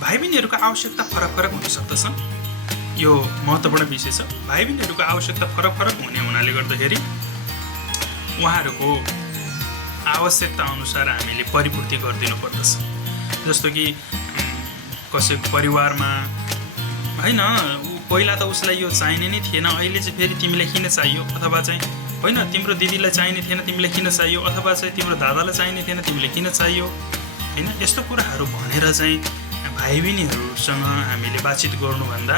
भाइ बहिनीहरूको आवश्यकता फरक फरक हुन सक्दछन्। यो महत्त्वपूर्ण विषय छ। भाइ बहिनीहरूको आवश्यकता फरक फरक हुने हुनाले गर्दाखेरि उहाँहरूको आवश्यकता अनुसार हामीले परिपूर्ति गरिदिनु पर्दछ। जस्तो कि कसैको परिवारमा होइन, पहिला त उसलाई यो चाहिने नै थिएन, अहिले चाहिँ फेरि तिमीलाई किन चाहियो, अथवा चाहिँ होइन तिम्रो दिदीलाई चाहिने थिएन तिमीलाई किन चाहियो, अथवा चाहिँ तिम्रो दादालाई चाहिने थिएन तिमीलाई किन चाहियो, होइन यस्तो कुराहरू भनेर चाहिँ भाइ बहिनीहरूसँग हामीले बातचित गर्नुभन्दा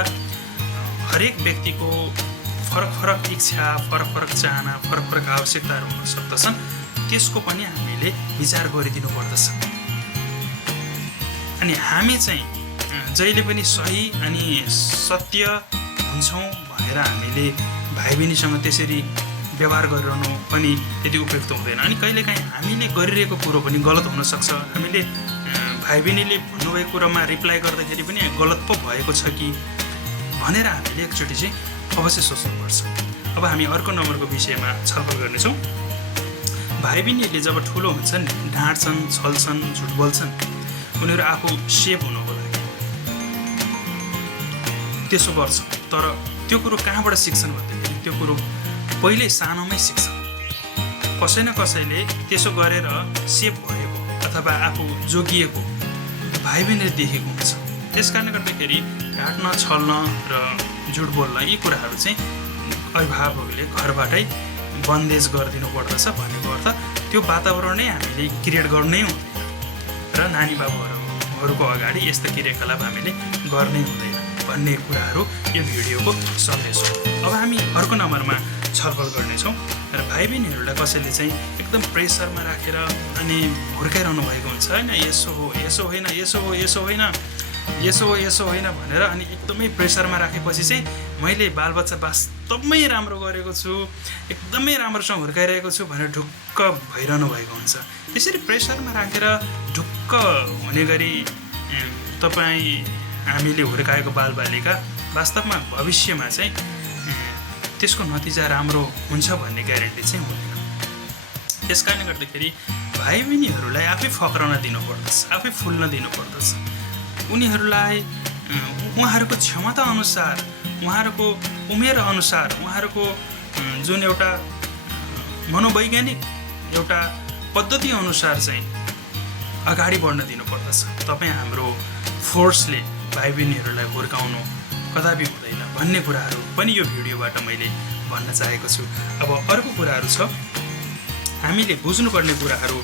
हरेक व्यक्तिको फरक फरक इच्छा, फरक फरक चाहना, फरक फरक आवश्यकताहरू हुन सक्दछन्। त्यसको पनि हामीले विचार गरिदिनु पर्दछ। अनि हामी चाहिँ जहिले पनि सही अनि सत्य हुन्छौँ भनेर हामीले भाइ बहिनीसँग त्यसरी व्यवहार गरिरहनु पनि त्यति उपयुक्त हुँदैन। अनि कहिलेकाहीँ हामीले गरिरहेको कुरो पनि गलत हुनसक्छ। हामीले भाइ बहिनीले भन्नुभएको कुरामा रिप्लाई गर्दाखेरि पनि गलत पो भएको छ कि भनेर हामीले एकचोटि चाहिँ अवश्य सोच्नुपर्छ। अब हामी अर्को नम्बरको विषयमा छलफल गर्नेछौँ। भाइ बहिनीहरूले जब ठुलो हुन्छन्, ढाँट्छन्, छल्छन्, झुट बोल्छन्, उनीहरू आफू सेफ हुनको लागि त्यसो गर्छ। तर त्यो कुरो कहाँबाट सिक्छन् भन्दाखेरि त्यो कुरो पहिल्यै सानोमै सिक्छन्। कसै न कसैले त्यसो गरेर सेफ भएको अथवा आफू जोगिएको भाइ बहिनीले देखेको हुन्छ। त्यस कारणले गर्दाखेरि ढाँट्न, छल्न र झुट बोल्न यी कुराहरू चाहिँ अभिभावकहरूले घरबाटै बन्देज गरिदिनु पर्दछ। भनेको अर्थ त्यो वातावरण नै हामीले क्रिएट गर्नै हुँदैन र नानी बाबुहरूको अगाडि यस्तो क्रियाकलाप हामीले गर्नै हुँदैन भन्ने कुराहरू यो भिडियोको सन्देश हो। अब हामी अर्को नम्बरमा छलफल गर्नेछौँ। र भाइ बहिनीहरूलाई कसैले चाहिँ एकदम प्रेसरमा राखेर अनि हुर्काइरहनु भएको हुन्छ, होइन यसो हो, यसो होइन, यसो हो, यसो होइन, यसो हो, यसो होइन भनेर अनि एकदमै प्रेसरमा राखेपछि चाहिँ मैले बालबच्चा वास्तवमै राम्रो गरेको छु, एकदमै राम्रोसँग हुर्काइरहेको छु भनेर ढुक्क भइरहनु भएको हुन्छ। त्यसरी प्रेसरमा राखेर ढुक्क हुने गरी हामीले हुर्काएको बालबालिका वास्तवमा भविष्यमा चाहिँ त्यसको नतिजा राम्रो हुन्छ भन्ने ग्यारेन्टी चाहिँ हुँदैन। त्यस कारणले गर्दाखेरि भाइ बहिनीहरूलाई आफै फक्रन दिनुपर्दछ, आफै फुल्न दिनुपर्दछ। उनीहरूलाई उहाँहरूको क्षमता अनुसार, उहाँहरूको उमेर अनुसार, उहाँहरूको जुन एउटा मनोवैज्ञानिक एउटा पद्धति अनुसार चाहिँ अगाडि बढ्न दिनुपर्दछ। तपाईँ हाम्रो फोर्सले भाइ बहिनीहरूलाई हुर्काउनु कदापि हुँदैन भन्ने कुराहरू पनि यो भिडियोबाट मैले भन्न चाहेको छु। अब अर्को कुराहरू छ, हामीले बुझ्नुपर्ने कुराहरू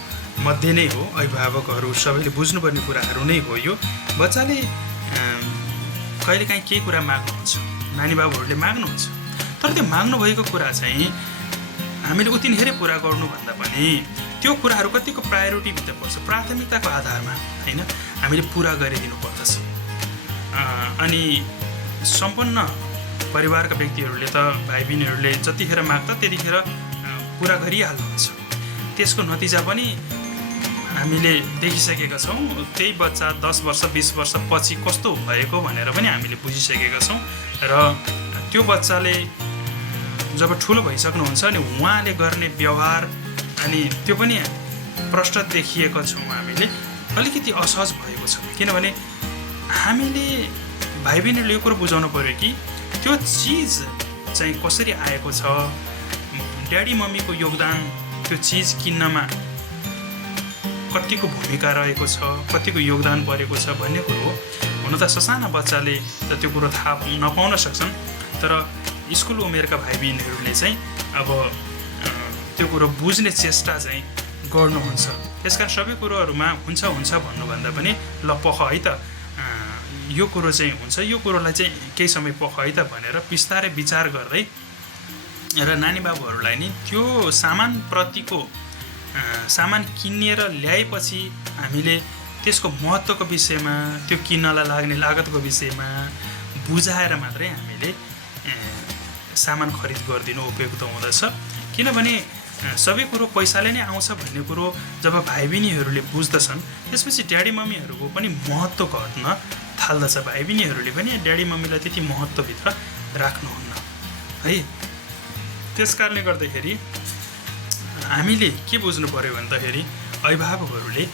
मध्ये नै हो, अभिभावकहरू सबैले बुझ्नुपर्ने कुराहरू नै हो। यो बच्चाले कहिलेकाहीँ केही कुरा माग्नुहुन्छ, नानी बाबुहरूले माग्नुहुन्छ, तर त्यो माग्नु भएको कुरा चाहिँ हामीले उतिनेरै पुरा गर्नुभन्दा पनि त्यो कुराहरू कतिको प्रायोरिटीभित्र पर्छ, प्राथमिकताको आधारमा होइन हामीले पुरा गरिदिनु पर्दछ। अनि सम्पन्न परिवारका व्यक्तिहरूले त भाइ बहिनीहरूले जतिखेर माग्दा त्यतिखेर पुरा गरिहाल्नुहुन्छ। त्यसको नतिजा पनि हामीले देखिसकेका छौँ। त्यही बच्चा 10 वर्ष 20 वर्ष पछि कस्तो भएको भनेर पनि हामीले बुझिसकेका छौँ। र त्यो बच्चाले जब ठुलो भइसक्नुहुन्छ अनि उहाँले गर्ने व्यवहार अनि त्यो पनि प्रष्ट देखिएको छौँ। हामीले अलिकति असहज भएको छ, किनभने हामीले भाइ बहिनीहरूले यो कुरो बुझाउनु पऱ्यो कि त्यो चिज चाहिँ कसरी आएको छ, ड्याडी मम्मीको योगदान त्यो चिज किन्नमा कतिको भूमिका रहेको छ, कतिको योगदान परेको छ भन्ने कुरो हो। हुन त ससाना बच्चाले त त्यो कुरो थाहा नपाउन सक्छन्, तर स्कुल उमेरका भाइ बहिनीहरूले चाहिँ अब त्यो कुरो बुझ्ने चेष्टा चाहिँ गर्नुहुन्छ। त्यसकारण सबै कुरोहरूमा हुन्छ भन्नुभन्दा पनि ल पख है त यो कुरो चाहिँ हुन्छ, यो कुरोलाई चाहिँ केही समय पख है त भनेर बिस्तारै विचार गर्दै र नानी बाबुहरूलाई नि त्यो सामानप्रतिको सामान किनेर ल्याएपछि हामीले त्यसको महत्त्वको विषयमा, त्यो किन्नलाई लाग्ने लागतको विषयमा बुझाएर मात्रै हामीले सामान खरिद गरिदिनु उपयुक्त हुँदछ। किनभने सबै कुरो पैसाले नै आउँछ भन्ने कुरो जब भाइ बहिनीहरूले बुझ्दछन् त्यसपछि ड्याडी मम्मीहरूको पनि महत्त्व घट्न थाल्दछ। भाइ बहिनीहरूले पनि ड्याडी मम्मीलाई त्यति महत्त्वभित्र राख्नुहुन्न है। त्यस कारणले गर्दाखेरि हामीले के बुझ्नु पर्यो भन्दाखेरि अभिभावकहरूले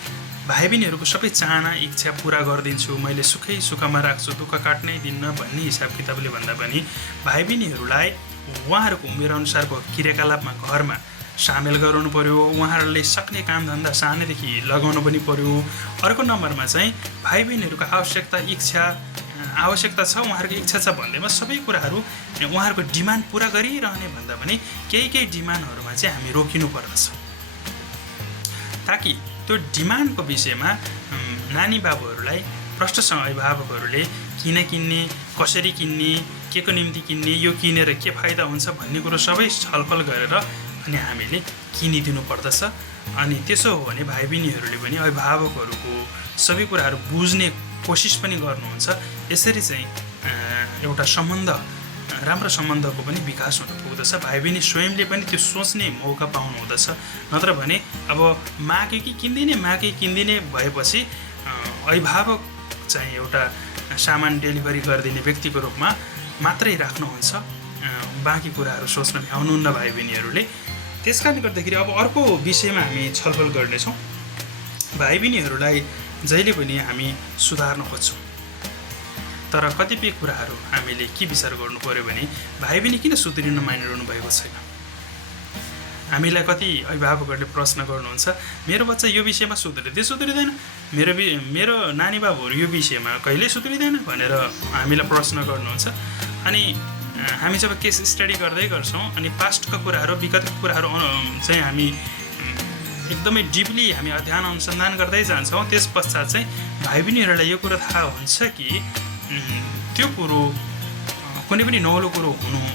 भाइ बहिनीहरूको सबै चाहना इच्छा पुरा गरिदिन्छु, मैले सुखै सुखमा राख्छु, दुःख काट्नै दिन्न भन्ने हिसाब किताबले भन्दा पनि भाइ बहिनीहरूलाई उहाँहरूको उमेरअनुसारको क्रियाकलापमा घरमा सामेल गराउनु पर्यो, उहाँहरूले सक्ने कामधन्दा सानैदेखि लगाउनु पनि पर्यो। अर्को नम्बरमा चाहिँ भाइ बहिनीहरूको आवश्यकता छ, उहाँहरूको इच्छा छ भन्दैमा सबै कुराहरू उहाँहरूको डिमान्ड पुरा गरिरहने भन्दा पनि केही डिमान्डहरूमा चाहिँ हामी रोकिनु पर्दछ, ताकि त्यो डिमान्डको विषयमा नानी बाबुहरूलाई प्रष्टसँग अभिभावकहरूले किन किन्ने, कसरी किन्ने, के को निम्ति किन्ने, यो किनेर के फाइदा हुन्छ भन्ने कुरो सबै छलफल गरेर अनि हामीले किनिदिनु पर्दछ। अनि त्यसो हो भने भाइ बहिनीहरूले पनि अभिभावकहरूको सबै कुराहरू बुझ्ने कोसिस पनि गर्नुहुन्छ। यसरी चाहिँ एउटा राम्रो सम्बन्धको पनि विकास हुन पुग्दछ। भाइ बहिनी स्वयंले पनि त्यो सोच्ने मौका पाउनु हुँदछ। नत्र भने अब मागे कि किन्दिने भएपछि अभिभावक चाहिँ एउटा सामान डेलिभरी गरिदिने व्यक्तिको रूपमा मात्रै राख्नुहुन्छ, बाँकी कुराहरू सोच्न भ्याउनुहुन्न भाइ बहिनीहरूले। त्यस कारणले गर्दाखेरि अब अर्को विषयमा हामी छलफल गर्नेछौँ। भाइ बहिनीहरूलाई जहिले पनि हामी सुधार्न खोज्छौँ, तर कतिपय कुराहरू हामीले के विचार गर्नु पर्यो भने भाइ बहिनी किन सुध्रिन मानिरहनु भएको छैन। हामीलाई कति अभिभावकहरूले प्रश्न गर्नुहुन्छ, मेरो बच्चा यो विषयमा सुध्रिँदैन, मेरो नानी बाबुहरू यो विषयमा कहिल्यै सुध्रिँदैन भनेर हामीलाई प्रश्न गर्नुहुन्छ। अनि हामी जब केस स्टडी गर्दै गर्छौँ अनि पास्टका कुराहरू, विगतका कुराहरू चाहिँ हामी एकदमै डिपली हामी अध्ययन अनुसन्धान गर्दै जान्छौँ। त्यस पश्चात चाहिँ भाइ बहिनीहरूलाई यो कुरो थाहा हुन्छ कि त्यो कुरो कुनै पनि नौलो कुरो हुनु